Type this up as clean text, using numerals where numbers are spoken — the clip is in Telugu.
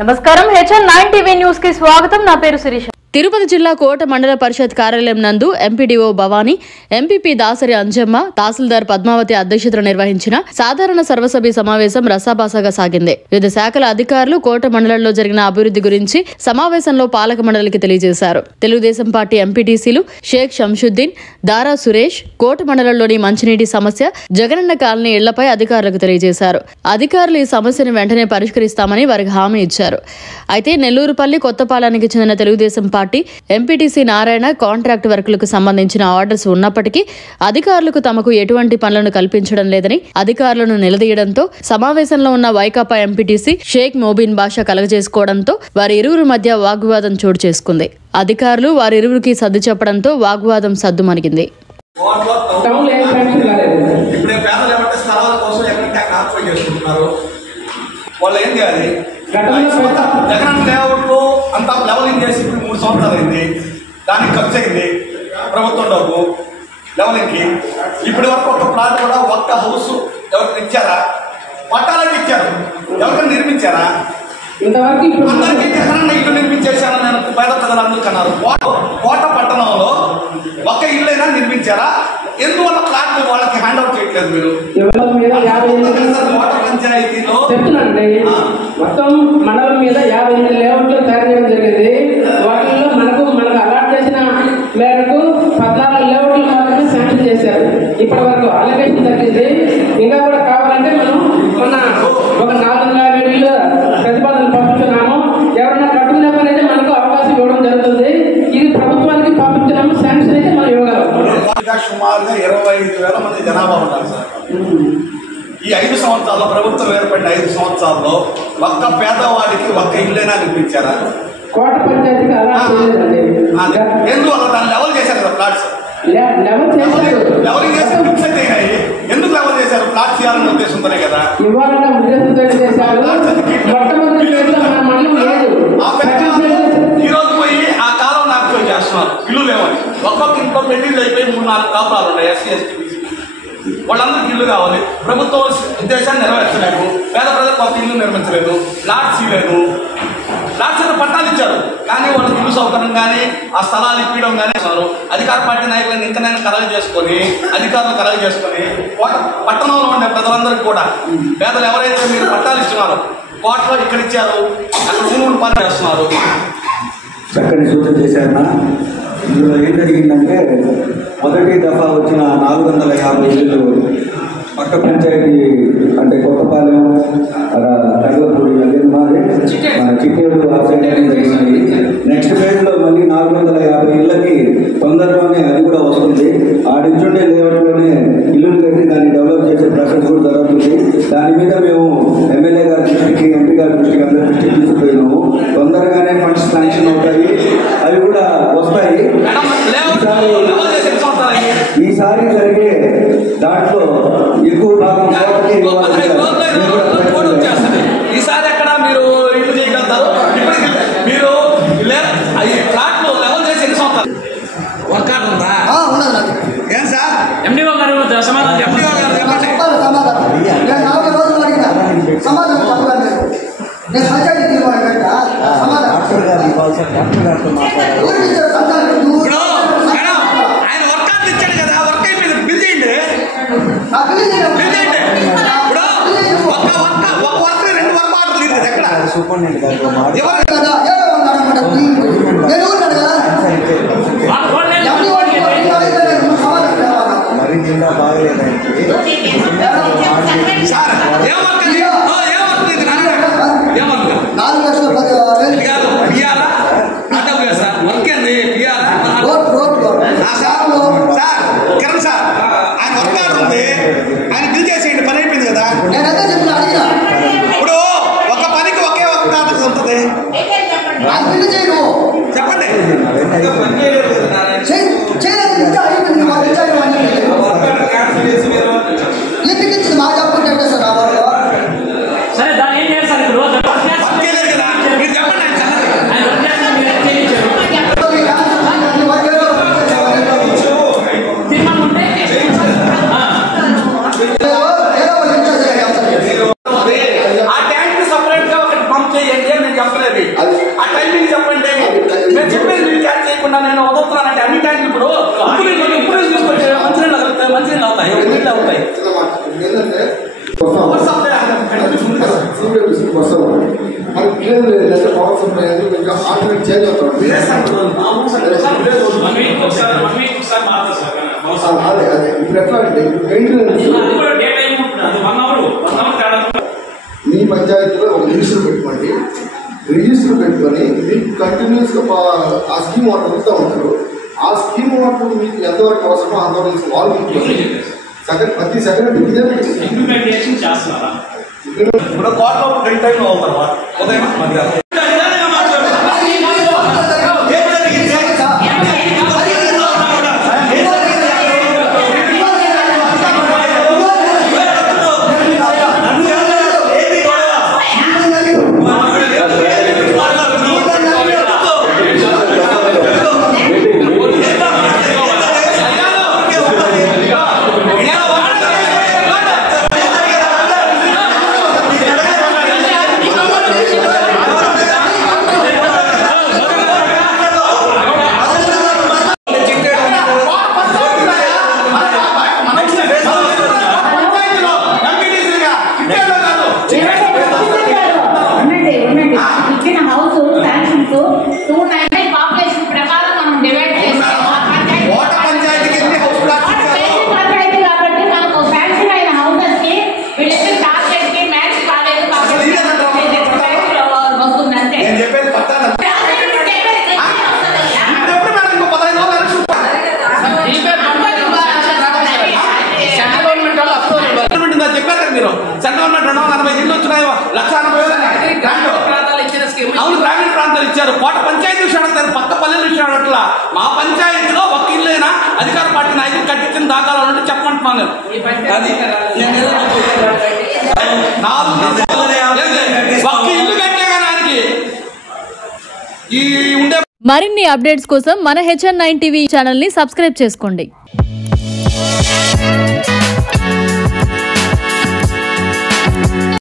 నమస్కారం HN9 టీవీ న్యూస్ కి స్వాగతం. నా పేరు శిరీష. తిరుపతి జిల్లా కోట మండల పరిషత్ కార్యాలయం నందు ఎంపీడీఓ భవానీ, ఎంపీపీ దాసరి అంజమ్మ, తహసీల్దార్ పద్మావతి అధ్యక్షతన నిర్వహించిన సాధారణ సర్వసభ్య సమావేశం రసాభాసగా సాగింది. వివిధ శాఖల అధికారులు కోట మండలంలో జరిగిన అభివృద్ధి గురించి సమావేశంలో పాలక మండలికి తెలియజేశారు. తెలుగుదేశం పార్టీ ఎంపీటీసీలు షేక్ షంషుద్దీన్, దారా సురేష్ కోట మండలంలోని మంచినీటి సమస్య, జగనన్న కాలనీ ఇళ్లపై అధికారులకు తెలియజేశారు. అధికారులు ఈ సమస్యను వెంటనే పరిష్కరిస్తామని వారికి హామీ ఇచ్చారు. అయితే నెల్లూరుపల్లి కొత్తపాలెంకి చెందిన Telugu Desam party MPTC Narayana contract వర్కులకు సంబంధించిన ఆర్డర్స్ ఉన్నప్పటికీ అధికారులకు తమకు ఎటువంటి పనులను కల్పించడం లేదని అధికారులను నిలదీయడంతో సమావేశంలో ఉన్న వైకాపా ఎంపీటీసీ షేక్ మోబిన్ బాషా కలగజేసుకోవడంతో వారి ఇరువురి మధ్య వాగ్వాదం చోటు చేసుకుంది. అధికారులు వారిరువురికి సర్ది చెప్పడంతో వాగ్వాదం సద్దుమణిగింది. జగన్ లేఅవుట్ అంతా లెవలింగ్ చేసి 3 సంవత్సరాలు అయింది. దానికి ఖర్చు అయింది ప్రభుత్వం డబ్బు లెవలింగ్కి. ఇప్పటి వరకు ఒక ప్లాట్ కూడా ఒక్క హౌస్ ఎవరికి ఇచ్చారా? పట్టాలకి ఇచ్చారు, ఎవరికైనా నిర్మించారా? అందరికీ జగనన్న ఇల్లు నిర్మించేశారని నేను పేద ప్రజలు అందుకన్నారు. కోట పట్టణంలో ఒక్క ఇల్లైనా నిర్మించారా? ఎందువల్ల ప్లాట్ వాళ్ళకి హ్యాండ్ అవుట్ చేయట్లేదు? మీరు కోట పంచాయతీలో మొత్తం మండలం మీద 58 లేఅవుట్లు తయారు చేయడం జరిగింది. వాటిల్లో మనకు అలాట్ చేసిన మేరకు 14 లేఅవుట్లు మాత్రమే శాంక్షన్ చేశారు. ఇప్పటి వరకు అలొకేషన్ జరిగింది. ఇంకా కూడా కావాలంటే మనం మొన్న ఒక 450 ఇళ్ళు ప్రతిపాదనలు పంపించున్నాము. ఎవరైనా కట్టుకునే పని అయితే మనకు అవకాశం ఇవ్వడం జరుగుతుంది. ఇది ప్రభుత్వానికి పంపించినాము, శాంక్షన్ అయితే మనం ఇవ్వగలం. సుమారుగా 25,000 మంది జనాభా ఉంటారు సార్. ఈ 5 సంవత్సరాల్లో ప్రభుత్వం ఏర్పడిన 5 సంవత్సరాల్లో ఒక్క పేదవాడికి ఒక్క ఇల్లైనా నిర్మించారా? కోట పంచాయతీకి ఎందువల్ల దాన్ని లెవెల్ చేశారు కదా ప్లాట్స్? లెవలింగ్ చేసి ఫిక్స్ అయినాయి. ఎందుకు లెవెల్ చేశారు? ప్లాట్ చేయాలనే ఉద్దేశంతోనే కదా. ఈ రోజు పోయి ఆ కాలం నాకు చేస్తున్నారు ఇల్లు లేవని. ఒక్కొక్క ఇంట్లో పెళ్లిళ్ళు అయిపోయి 3-4 కాపురాలు ఉన్నాయి. ఎస్సీ ఎస్టీ వాళ్ళందరికీ ఇల్లు కావాలి. ప్రభుత్వం ఉద్దేశాన్ని నెరవేర్చలేదు. పేద ప్రజలకు ఒక ఇల్లు నిర్మించలేదు. ప్లాట్స్ ఇవ్వలేదు. ప్లాట్స్ పట్టాలు ఇచ్చారు కానీ వాళ్ళకి ఇల్లు సౌకర్యం కానీ ఆ స్థలాలు ఇప్పించడం కానీ ఇస్తున్నారు. అధికార పార్టీ నాయకులను ఇంకనైనా అధికారులు కలగ చేసుకొని పట్టణంలో ఉండే ప్రజలందరికీ కూడా పేదలు ఎవరైతే మీరు పట్టాలు ఇస్తున్నారో కోటలో ఇక్కడ ఇచ్చారు, అక్కడ ఊరు పని చేస్తున్నారు. చక్కని సూచన చేశారన్నా. ఇందులో ఏం జరిగిందంటే మొదటి దఫా వచ్చిన 450 ఇళ్ళు పక్క పంచాయతీ అంటే కొత్తపాలెం, తగలపూడి, మన చిట్టేడు జరిగింది. నెక్స్ట్ ఫేజ్లో మళ్ళీ 450 ఇళ్ళకి తొందరలోనే అది కూడా వస్తుంది. ఆడించుండే లేఅవుట్లోనే ఇల్లులు కట్టి దాన్ని డెవలప్ చేసే ప్రాసెస్ కూడా జరుగుతుంది. దాని మీద మేము ఎమ్మెల్యే గారి దృష్టికి, ఎంపీ గారి దృష్టికి అందరి దృష్టికి తీసుకుపోయినాము. తొందరగానే ఫండ్స్ శాంక్షన్ అవుతాయి, అవి కూడా వస్తాయి. ఈసారి జరిగే దాంట్లో ఎక్కువ భాగం ఈసారి ఎక్కడ మీరు ఇల్లు చేయగలుగుతారు? ఇప్పటికి మీరు ఫ్లాట్లు లెవెల్ చేసి ఎన్ని సంవత్సరాలు వర్క్ ఉందా? ఏం సార్ ఎండిఓ గారు సమాధానం చెప్పండి. ఆయన వర్క్ ఇచ్చాడు కదా, వర్క్ అయిపోయింది. బిల్ చేయండి. ఇప్పుడు ఒక వర్క్ 2 వర్క్ ఆర్డర్లు ఇది ఎక్కడ సూపరింటెండెంట్ గారు మరి జిల్లా బాగలేదండి సార్. ఏ వర్క్ ఇది? ఏ వర్క్? 4 లక్షల పియాలా అడ్డగా సార్ వర్క్ ఏంది? పియాలా సార్ కిరణ్ సార్ ఆయన వర్క్ ఆర్డర్ ఉంది, ఆయన బిల్ చేసేయండి. పని అయిపోయింది కదా. ఇప్పుడు ఒక పనికి ఒకే వర్క్ ఆర్డర్ ఉంటుంది. చెప్పండి. ఎందుకు ఇచ్చింది మా చెప్పండి సార్. లేదు పవర్ సప్లై ఇంకా ఆల్టర్నేట్ చేంజ్ అవుతాం. అదే ఇప్పుడు ఎట్లా అంటే మీ పంచాయతీలో ఒక రిజిస్టర్ పెట్టుకోండి. రిజిస్టర్ పెట్టుకొని మీకు కంటిన్యూస్గా ఆ స్కీమ్ వాటర్ వస్తూ ఉంటారు. ఆ స్కీమ్ వాటర్ మీకు ఎంతవరకు అవసరమో అంతవరకు వాళ్ళు ప్రతి సెకండ్ ఇంప్లిమెంటేషన్ చేస్తున్నారా? ఇప్పుడు కోర్టులో 2 టైంలో అవుతారు ఉదయం మధ్యాహ్నం. సెంట్రల్ గవర్నమెంట్ 240 ఇళ్ళు వచ్చినాయి, 1,80,000 అవును గ్రామీణ ప్రాంతాలు ఇచ్చారు. కోట పంచాయతీ విషయం అడతారు, పక్క పల్లెల విషయం అడట్లా. మా పంచాయతీలో ఒక ఇల్లైనా అధికార పార్టీ నాయకులు కట్టించిన దాఖలాలు ఉంటే చెప్పమంటున్నాను. అది ఒక్క ఇల్లు కట్టేగానికి ఈ ఉండే. మరిన్ని అప్డేట్స్ కోసం మన HN9 టీవీ ఛానల్ ని సబ్స్క్రైబ్ చేసుకోండి.